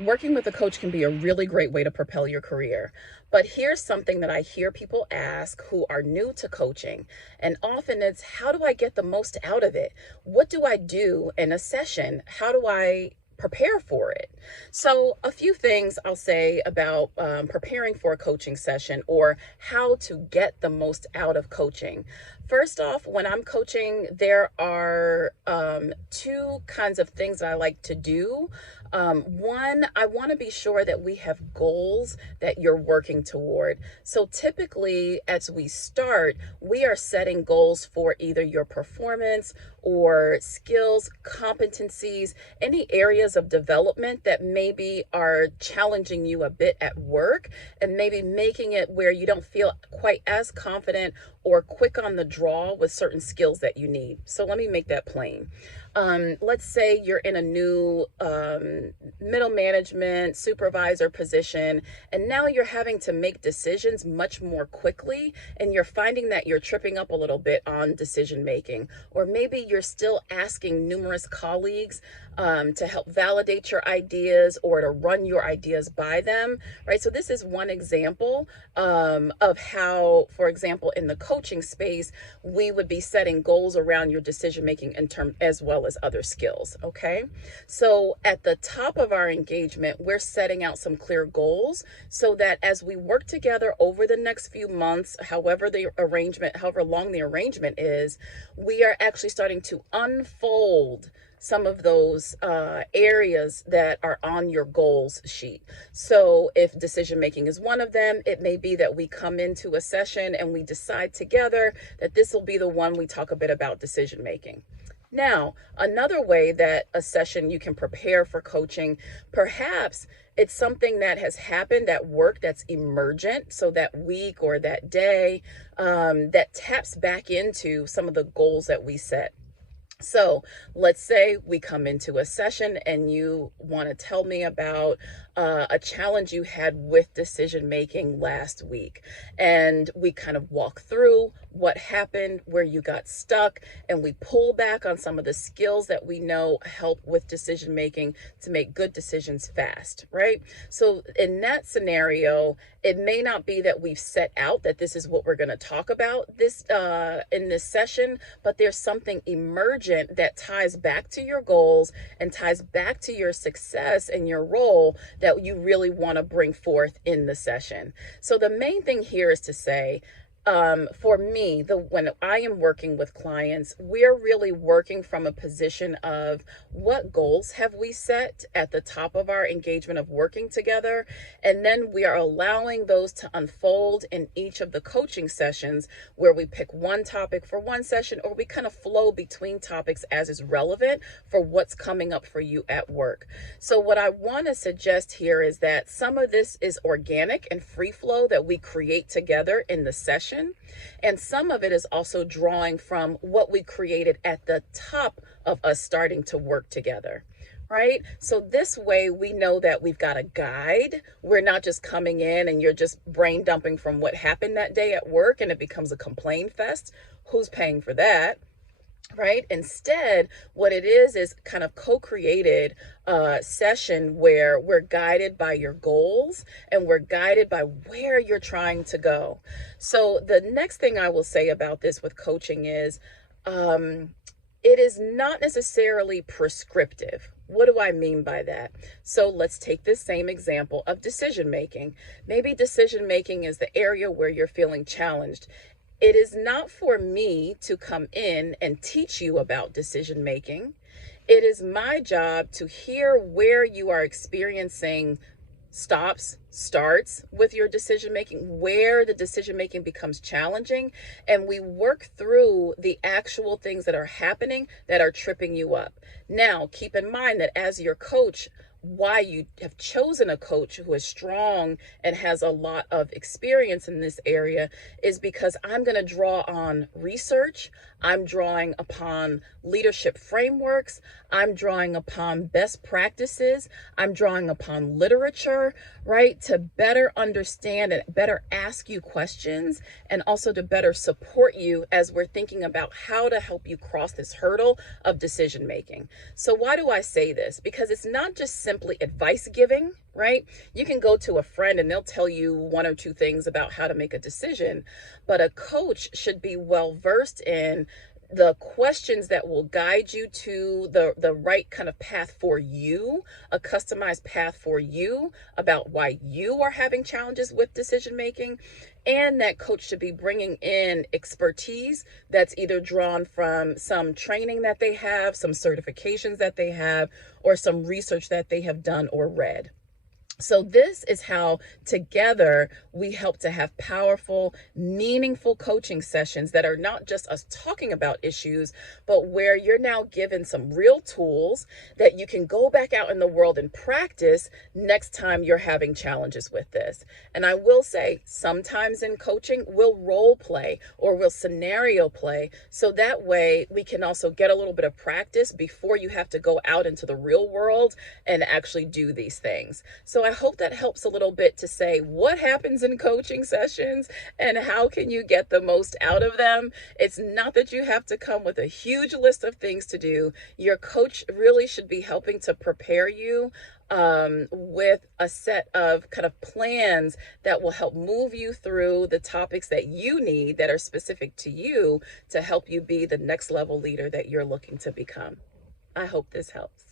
Working with a coach can be a really great way to propel your career. But here's something that I hear people ask who are new to coaching. And often it's, how do I get the most out of it? What do I do in a session? How do I prepare for it? So, a few things I'll say about preparing for a coaching session or how to get the most out of coaching. First off, when I'm coaching, there are two kinds of things that I like to do. One, I want to be sure that we have goals that you're working toward. So typically, as we start, we are setting goals for either your performance or skills, competencies, any areas of development that maybe are challenging you a bit at work and maybe making it where you don't feel quite as confident or quick on the draw with certain skills that you need. So let me make that plain. Let's say you're in a new middle management supervisor position, and now you're having to make decisions much more quickly, and you're finding that you're tripping up a little bit on decision making. Or maybe you're still asking numerous colleagues to help validate your ideas or to run your ideas by them, right? So this is one example of how, for example, in the coaching space, we would be setting goals around your decision making in term as well as other skills. Okay. So at the top of our engagement, we're setting out some clear goals so that as we work together over the next few months, however long the arrangement is, we are actually starting to unfold some of those areas that are on your goals sheet. So if decision making is one of them, it may be that we come into a session and we decide together that this will be the one we talk a bit about decision making. Now, another way that a session you can prepare for coaching, perhaps it's something that has happened at work that's emergent. So that week or that day that taps back into some of the goals that we set. So let's say we come into a session and you want to tell me about a challenge you had with decision making last week. And we kind of walk through what happened, where you got stuck, and we pull back on some of the skills that we know help with decision making to make good decisions fast, right? So in that scenario, it may not be that we've set out that this is what we're going to talk about this in this session, but there's something emergent that ties back to your goals and ties back to your success and your role that you really want to bring forth in the session. So the main thing here is to say, for me, when I am working with clients, we're really working from a position of what goals have we set at the top of our engagement of working together, and then we are allowing those to unfold in each of the coaching sessions where we pick one topic for one session, or we kind of flow between topics as is relevant for what's coming up for you at work. So what I want to suggest here is that some of this is organic and free flow that we create together in the session. And some of it is also drawing from what we created at the top of us starting to work together. Right? So this way we know that we've got a guide. We're not just coming in and you're just brain dumping from what happened that day at work and it becomes a complaint fest. Who's paying for that? Right? Instead, what it is kind of co-created session where we're guided by your goals and we're guided by where you're trying to go. So the next thing I will say about this with coaching is it is not necessarily prescriptive. What do I mean by that? So let's take this same example of decision making. Maybe decision making is the area where you're feeling challenged. It is not for me to come in and teach you about decision making. It is my job to hear where you are experiencing stops, starts with your decision making, where the decision making becomes challenging, and we work through the actual things that are happening that are tripping you up. Now, keep in mind that as your coach, why you have chosen a coach who is strong and has a lot of experience in this area is because I'm going to draw on research. I'm drawing upon leadership frameworks. I'm drawing upon best practices. I'm drawing upon literature, right? To better understand and better ask you questions, and also to better support you as we're thinking about how to help you cross this hurdle of decision making. So why do I say this? Because it's not just simply advice giving, right? You can go to a friend and they'll tell you one or two things about how to make a decision, but a coach should be well versed in the questions that will guide you to the right kind of path for you, a customized path for you about why you are having challenges with decision making. And that coach should be bringing in expertise that's either drawn from some training that they have, some certifications that they have, or some research that they have done or read. So this is how together we help to have powerful, meaningful coaching sessions that are not just us talking about issues, but where you're now given some real tools that you can go back out in the world and practice next time you're having challenges with this. And I will say, sometimes in coaching, we'll role play or we'll scenario play. So that way we can also get a little bit of practice before you have to go out into the real world and actually do these things. So I hope that helps a little bit to say what happens in coaching sessions and how can you get the most out of them. It's not that you have to come with a huge list of things to do. Your coach really should be helping to prepare you with a set of kind of plans that will help move you through the topics that you need that are specific to you to help you be the next level leader that you're looking to become. I hope this helps.